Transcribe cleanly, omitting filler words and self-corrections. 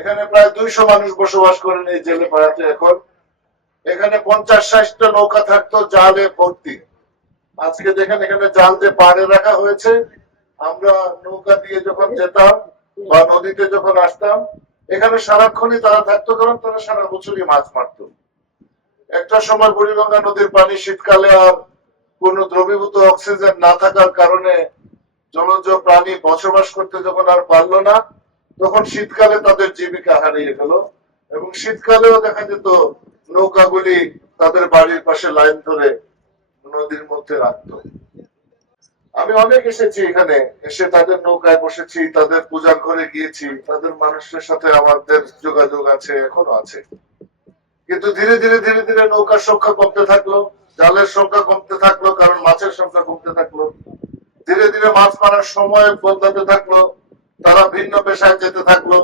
এখানে প্রায় 200 মানুষ বসবাস করেন এই জেলে পাড়াতে। এখন এখানে 50-60টা নৌকা থাকতো জালে ভর্তি। আজকে দেখেন এখানে জাল দিয়ে পাড়ে রাখা হয়েছে। আমরা নৌকা দিয়ে যখন যেতাম বা নদীতে যখন আসতাম, এখানে সারাক্ষণই তারা থাকতো, কারণ তারা সারা বছরই মাছ মারতো। একটা সময় বুড়িগঙ্গা নদীর পানি শীতকালে আর কোন দ্রবীভূত অক্সিজেন না থাকার কারণে জলজ প্রাণী বসবাস করতে যখন আর পারলো না, তখন শীতকালে তাদের জীবিকা হারিয়ে গেল। এবং শীতকালেও দেখা যেত নৌকাগুলি তাদের বাড়ির পাশে লাইন ধরে নদীর মধ্যে রাখতো। আমি অনেক এসেছি এখানে, এসে তাদের নৌকায় বসেছি, তাদের পূজার ঘরে গিয়েছি, তাদের মানুষের সাথে আমাদের যোগাযোগ আছে, এখনো আছে। কিন্তু ধীরে ধীরে ধীরে ধীরে নৌকার সংখ্যা কমতে থাকলো, জালের সংখ্যা কমতে থাকলো, কারণ মাছের সংখ্যা কমতে থাকলো। ধীরে ধীরে মাছ মারার সময় বদলাতে থাকলো, তারা ভিন্ন পেশায় যেতে থাকলো।